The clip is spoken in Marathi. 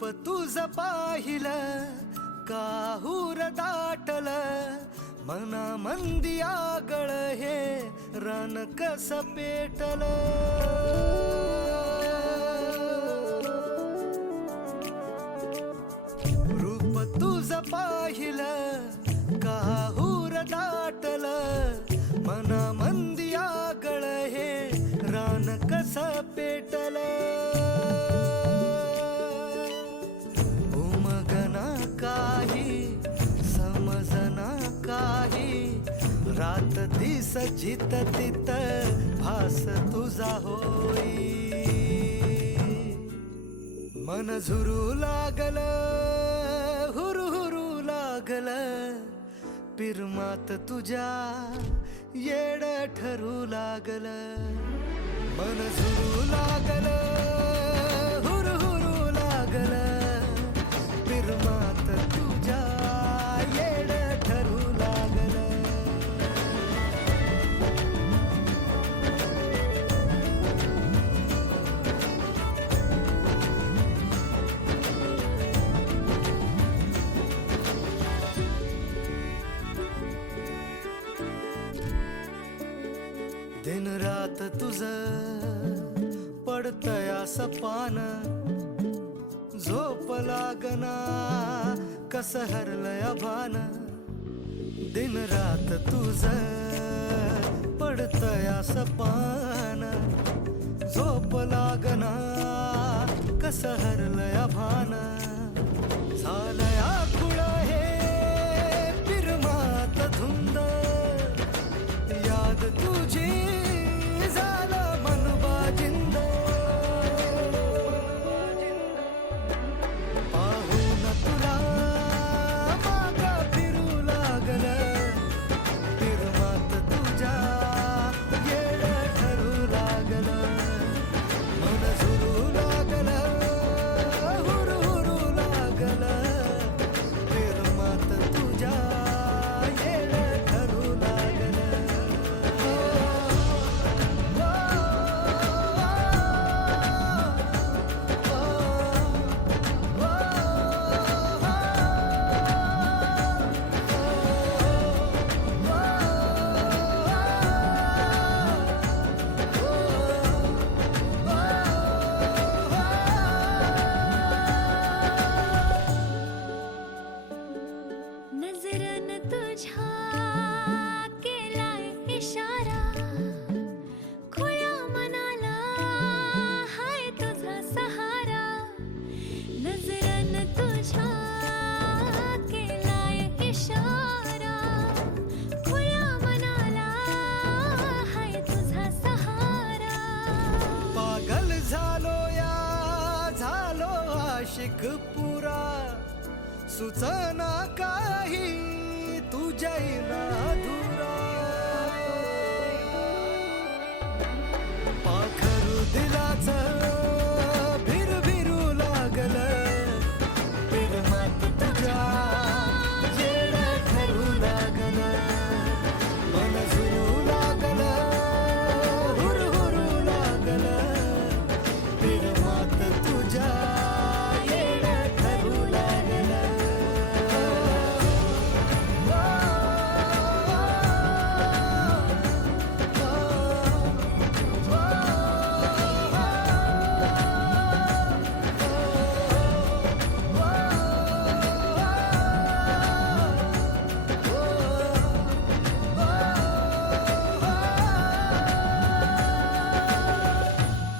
रूप तुझ पाहिलं काहूर दाटल मना मंदी आगळ हे रान कस पेटल रूप तुझ पाहिलं काहूर दाटल मना मंदी आगळ हे रान कस पेटल उमगना काही समजना काही रात दिस जित तित भास तुझा होई मन झुरू लागल हुरू हुरू लागल पिरमात तुझ्या येड ठरू लागल मन झुरू लागल हुरू हुरू लागल पिरमात तुझ्या येड ठरू लागल दिन रात तुझ पडतया सपान झोप लागना कस हरलय भान दिन रात तुझ पडतया सपान झोप लागना कस हरलय भान झालया खुळ हे पिरमात धुंद याद तुझी झालं मन बाजिंद पाहून तुला मागा फिरू लागल पिरमात तुझ्या येड ठरू लागल मन झुरू लागल हुरू हुरू लागल पिरमात तुझ्या येड ठरू लागल नजरन तुझ्या केलाय इशारा खुळ्या मनाला हाय तुझा सहारा नजरन तुझ्या केलाय इशारा खुळ्या मनाला हाय तुझा सहारा पागल झालो आशिक पुरा सुचना काही तुझ्या धुरा